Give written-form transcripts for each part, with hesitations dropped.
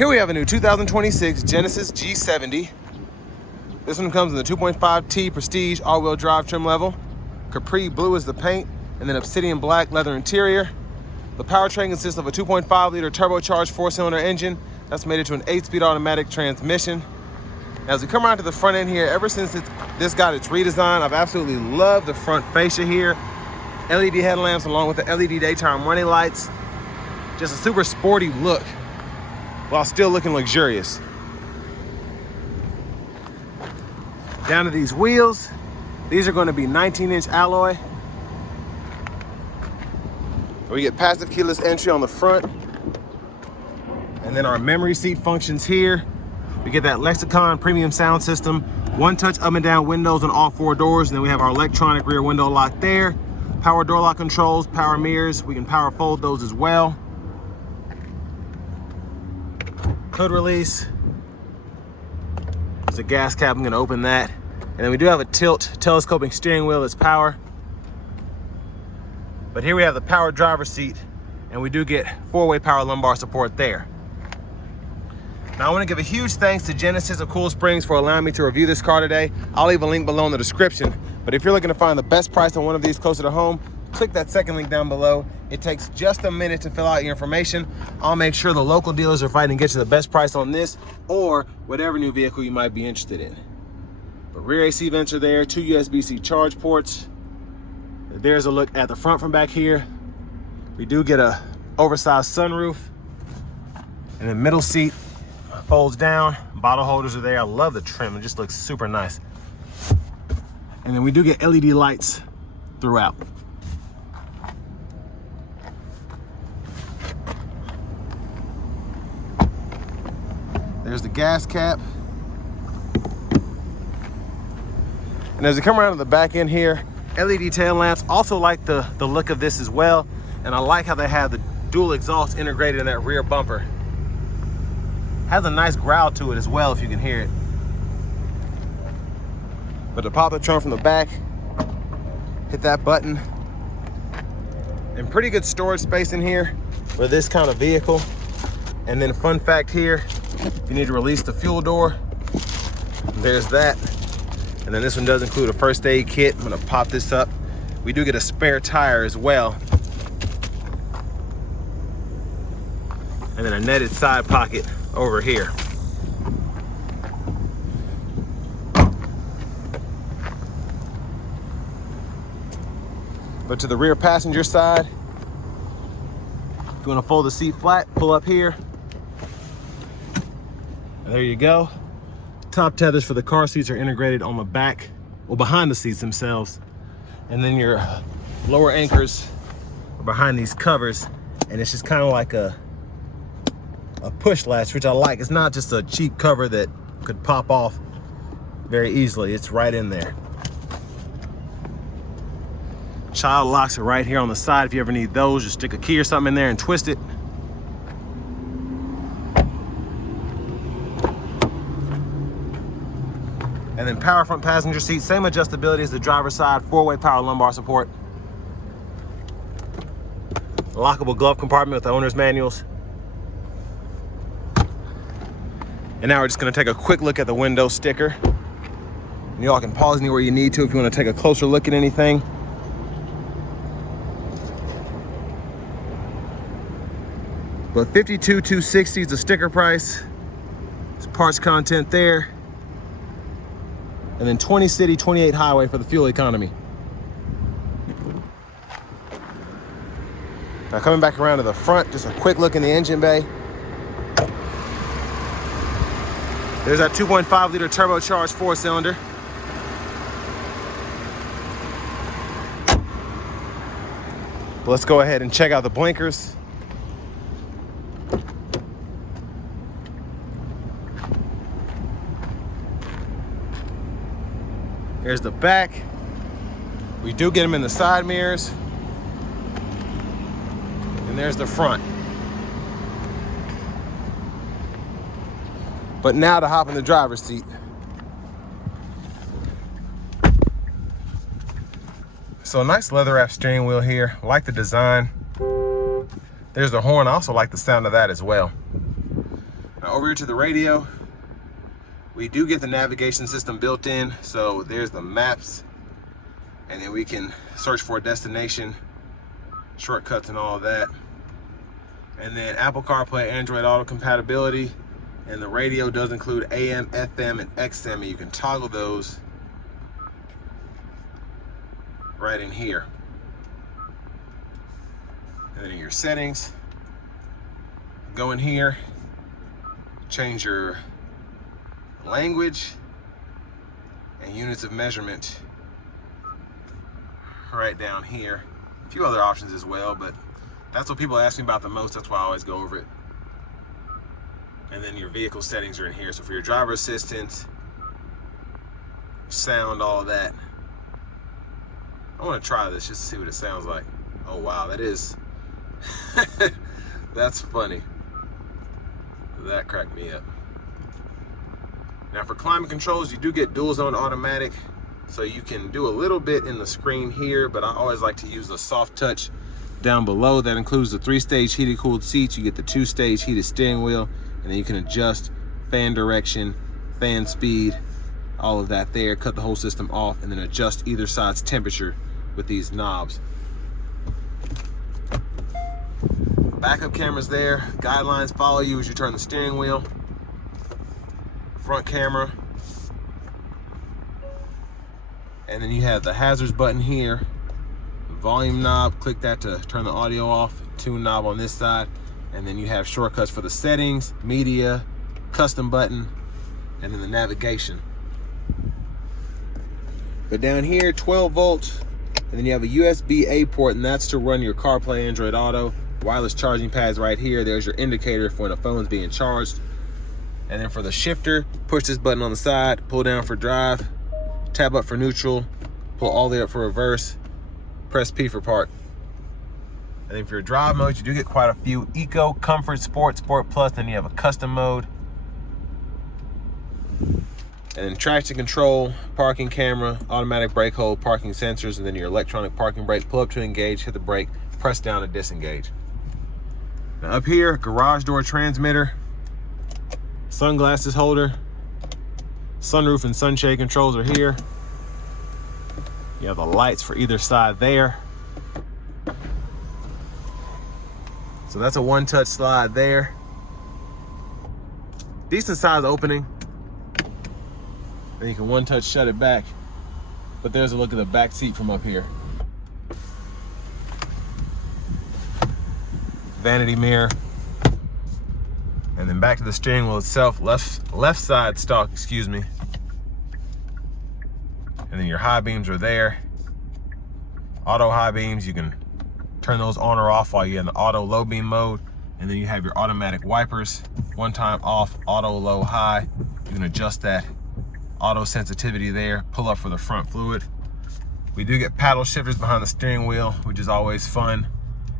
Here we have a new 2026 Genesis G70. This one comes in the 2.5T Prestige all-wheel drive trim level. Capri blue is the paint, and then obsidian black leather interior. The powertrain consists of a 2.5-liter turbocharged 4-cylinder engine that's made into an 8-speed automatic transmission. As we come around to the front end here, ever since this got its redesign, I've absolutely loved the front fascia here. LED headlamps along with the LED daytime running lights. Just a super sporty look while still looking luxurious. Down to these wheels. These are going to be 19-inch alloy. We get passive keyless entry on the front. And then our memory seat functions here. We get that Lexicon premium sound system, one-touch up and down windows on all 4 doors. And then we have our electronic rear window lock there. Power door lock controls, power mirrors. We can power fold those as well. Hood release. There's a gas cap, I'm gonna open that. And then we do have a tilt telescoping steering wheel as power. But here we have the power driver's seat, and we do get 4-way power lumbar support there. Now I wanna give a huge thanks to Genesis of Cool Springs for allowing me to review this car today. I'll leave a link below in the description. But if you're looking to find the best price on one of these closer to home, click that second link down below. It takes just a minute to fill out your information. I'll make sure the local dealers are fighting to get you the best price on this or whatever new vehicle you might be interested in. But rear AC vents are there, 2 USB-C charge ports. There's a look at the front from back here. We do get a oversized sunroof. And the middle seat folds down. Bottle holders are there. I love the trim. It just looks super nice. And then we do get LED lights throughout. There's the gas cap. And as we come around to the back end here, LED tail lamps. Also like the look of this as well. And I like how they have the dual exhaust integrated in that rear bumper. Has a nice growl to it as well if you can hear it. But to pop the trunk from the back, hit that button. And pretty good storage space in here for this kind of vehicle. And then fun fact here, you need to release the fuel door. There's that. And then this one does include a first aid kit. I'm gonna pop this up. We do get a spare tire as well. And then a netted side pocket over here. But to the rear passenger side, if you wanna fold the seat flat, pull up here. And there you go. Top tethers for the car seats are integrated on the back, well, behind the seats themselves. And then your lower anchors are behind these covers. And it's just kind of like a push latch, which I like. It's not just a cheap cover that could pop off very easily. It's right in there. Child locks are right here on the side. If you ever need those, just stick a key or something in there and twist it. And then power front passenger seat, same adjustability as the driver's side, 4-way power lumbar support. Lockable glove compartment with the owner's manuals. And now we're just gonna take a quick look at the window sticker. And y'all can pause anywhere you need to if you wanna take a closer look at anything. But $52,260 is the sticker price. There's parts content there. And then 20 city, 28 highway for the fuel economy. Now coming back around to the front, just a quick look in the engine bay. There's that 2.5-liter turbocharged 4-cylinder. Let's go ahead and check out the blinkers. Here's the back. We do get them in the side mirrors. And there's the front. But now to hop in the driver's seat. So a nice leather wrap steering wheel here. I like the design. There's the horn. I also like the sound of that as well. Now over here to the radio, we do get the navigation system built in. So there's the maps, and then we can search for a destination, shortcuts and all of that. And then Apple CarPlay, Android Auto compatibility. And the radio does include AM, FM, and XM, and you can toggle those right in here. And then in your settings, go in here, change your language and units of measurement right down here. A few other options as well, but that's what people ask me about the most. That's why I always go over it. And then your vehicle settings are in here. So for your driver assistance, sound, all of that. I want to try this just to see what it sounds like. Oh wow, that is, that's funny. That cracked me up. Now for climate controls, you do get dual zone automatic. So you can do a little bit in the screen here, but I always like to use the soft touch down below. That includes the 3-stage heated cooled seats. You get the 2-stage heated steering wheel, and then you can adjust fan direction, fan speed, all of that there. Cut the whole system off and then adjust either side's temperature with these knobs. Backup cameras there. Guidelines follow you as you turn the steering wheel. Front camera. And then you have the hazards button here. Volume knob, click that to turn the audio off. Tune knob on this side. And then you have shortcuts for the settings, media, custom button, and then the navigation. But down here, 12 volts, and then you have a USB-A port, and that's to run your CarPlay, Android Auto. Wireless charging pads right here. There's your indicator for when the phone's being charged. And then for the shifter, push this button on the side, pull down for drive, tab up for neutral, pull all the way up for reverse, press P for park. And then for your drive modes, you do get quite a few: Eco, Comfort, Sport, Sport Plus, then you have a custom mode. And then traction control, parking camera, automatic brake hold, parking sensors, and then your electronic parking brake. Pull up to engage, hit the brake, press down to disengage. Now up here, garage door transmitter, sunglasses holder, sunroof and sunshade controls are here. You have the lights for either side there. So that's a one-touch slide there. Decent size opening. And you can one-touch shut it back. But there's a look at the back seat from up here. Vanity mirror. And then back to the steering wheel itself, left side stalk, excuse me. And then your high beams are there. Auto high beams, you can turn those on or off while you're in the auto low beam mode. And then you have your automatic wipers, one time off, auto low high. You can adjust that auto sensitivity there, pull up for the front fluid. We do get paddle shifters behind the steering wheel, which is always fun.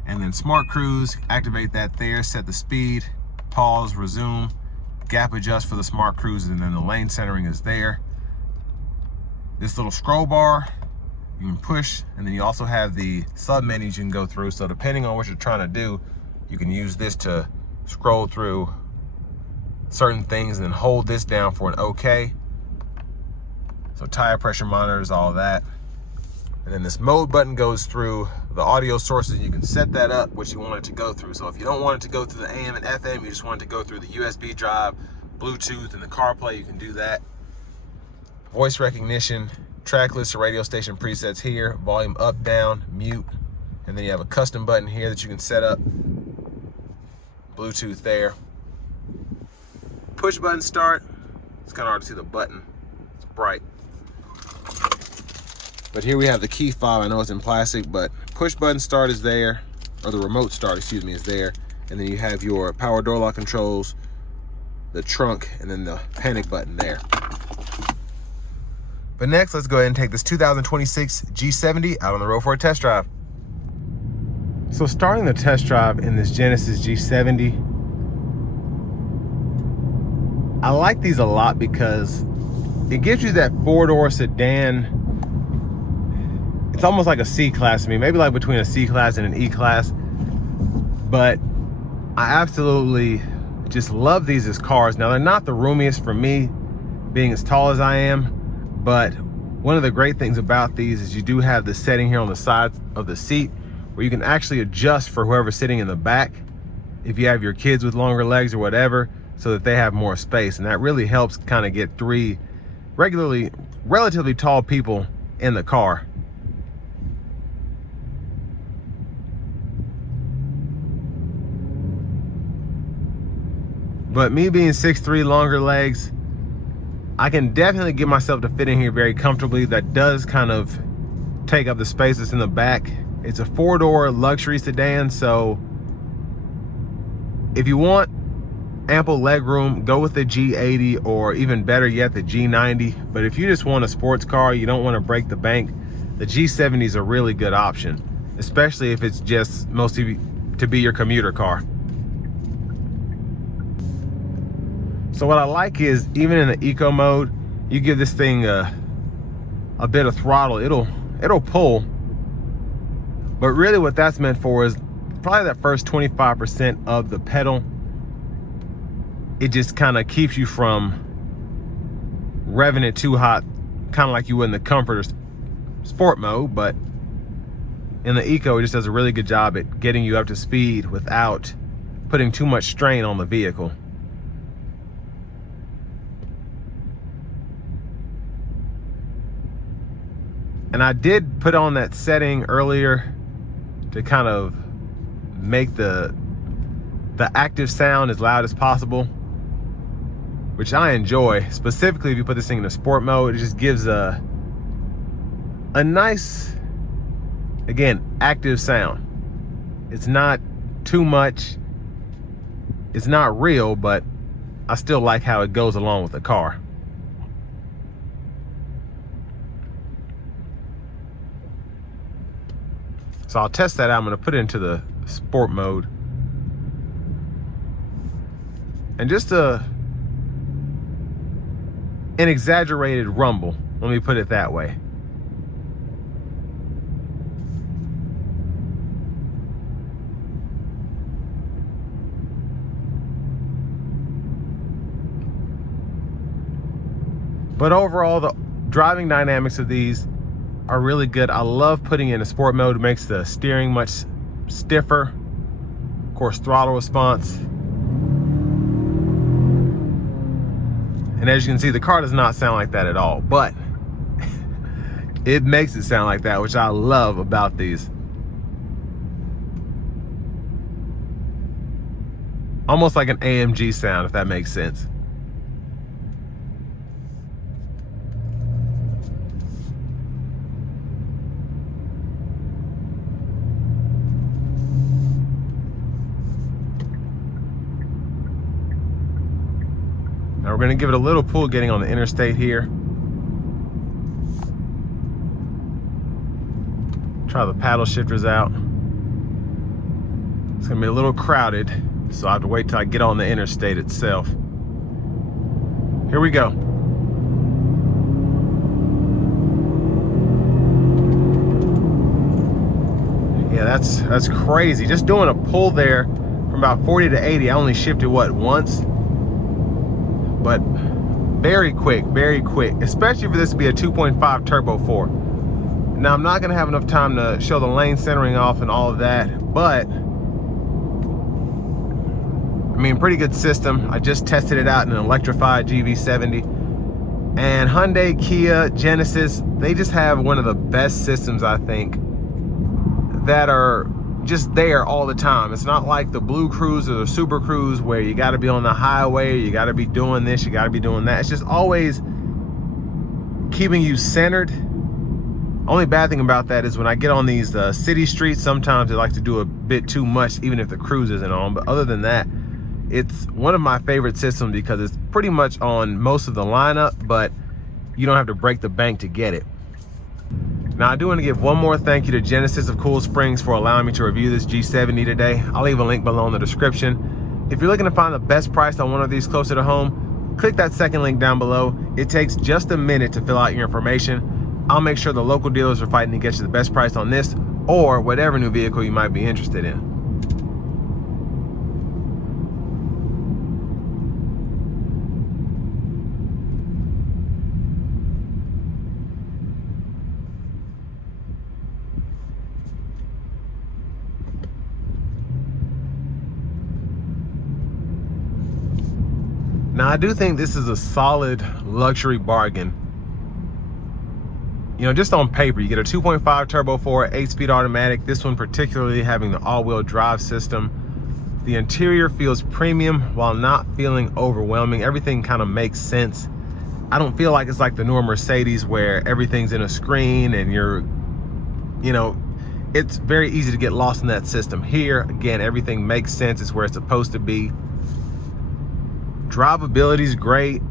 And then smart cruise, activate that there, set the speed, pause, resume, gap adjust for the smart cruise, and then the lane centering is there. This little scroll bar, you can push, and then you also have the sub menus you can go through. So depending on what you're trying to do, you can use this to scroll through certain things and then hold this down for an OK. So tire pressure monitors, all of that. And then this mode button goes through the audio sources. You can set that up, what you want it to go through. So if you don't want it to go through the AM and FM, you just want it to go through the USB drive, Bluetooth, and the CarPlay, you can do that. Voice recognition, track list or radio station presets here, volume up, down, mute. And then you have a custom button here that you can set up. Bluetooth there. Push button start. It's kind of hard to see the button. It's bright. But here we have the key fob. I know it's in plastic, but push button start is there, or the remote start, excuse me, is there. And then you have your power door lock controls, the trunk, and then the panic button there. But next, let's go ahead and take this 2026 G70 out on the road for a test drive. So starting the test drive in this Genesis G70, I like these a lot because it gives you that four-door sedan. It's almost like a C-Class to me, maybe like between a C-Class and an E-Class. But I absolutely just love these as cars. Now, they're not the roomiest for me, being as tall as I am, but one of the great things about these is you do have the setting here on the side of the seat where you can actually adjust for whoever's sitting in the back if you have your kids with longer legs or whatever, so that they have more space. And that really helps kind of get three relatively tall people in the car. But me being 6'3", longer legs, I can definitely get myself to fit in here very comfortably. That does kind of take up the space that's in the back. It's a 4-door luxury sedan, so if you want ample leg room, go with the G80, or even better yet, the G90. But if you just want a sports car, you don't want to break the bank, the G70 is a really good option, especially if it's just mostly to be your commuter car. So what I like is, even in the eco mode, you give this thing a bit of throttle, it'll pull. But really what that's meant for is probably that first 25% of the pedal. It just kind of keeps you from revving it too hot, kind of like you would in the comfort or sport mode. But in the eco, it just does a really good job at getting you up to speed without putting too much strain on the vehicle. And I did put on that setting earlier to kind of make the active sound as loud as possible, which I enjoy. Specifically, if you put this thing in a sport mode, it just gives a nice, again, active sound. It's not too much, it's not real, but I still like how it goes along with the car. So I'll test that out. I'm going to put it into the sport mode. And just an exaggerated rumble, let me put it that way. But overall, the driving dynamics of these are really good. I love putting in a sport mode. It makes the steering much stiffer. Of course, throttle response. And as you can see, the car does not sound like that at all, but it makes it sound like that, which I love about these. Almost like an AMG sound, if that makes sense. Now we're going to give it a little pull getting on the interstate here. Try the paddle shifters out. It's going to be a little crowded, so I have to wait till I get on the interstate itself. Here we go. Yeah, that's crazy. Just doing a pull there from about 40 to 80, I only shifted what, once? But very quick, especially for this to be a 2.5 turbo 4. Now I'm not gonna have enough time to show the lane centering off and all of that, but I mean, pretty good system. I just tested it out in an electrified GV70. And Hyundai, Kia, Genesis, they just have one of the best systems, I think, that are just there all the time. It's not like the Blue Cruise or the Super Cruise where you got to be on the highway, you got to be doing this, you got to be doing that. It's just always keeping you centered. Only bad thing about that is when I get on these city streets, sometimes they like to do a bit too much, even if the cruise isn't on. But other than that, it's one of my favorite systems because it's pretty much on most of the lineup, but you don't have to break the bank to get it. Now, I do want to give one more thank you to Genesis of Cool Springs for allowing me to review this G70 today. I'll leave a link below in the description. If you're looking to find the best price on one of these closer to home, click that second link down below. It takes just a minute to fill out your information. I'll make sure the local dealers are fighting to get you the best price on this or whatever new vehicle you might be interested in. Now, I do think this is a solid luxury bargain. You know, just on paper, you get a 2.5 turbo 4, 8-speed automatic. This one particularly having the all-wheel drive system. The interior feels premium while not feeling overwhelming. Everything kind of makes sense. I don't feel like it's like the newer Mercedes where everything's in a screen and you're, you know, it's very easy to get lost in that system. Here, again, everything makes sense. It's where it's supposed to be. Drivability is great.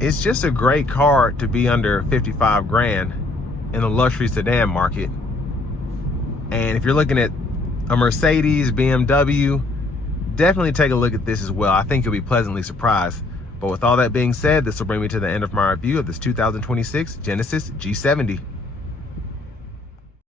It's just a great car to be under 55 grand in the luxury sedan market. And if you're looking at a Mercedes, BMW, definitely take a look at this as well. I think you'll be pleasantly surprised. But with all that being said, this will bring me to the end of my review of this 2026 Genesis G70.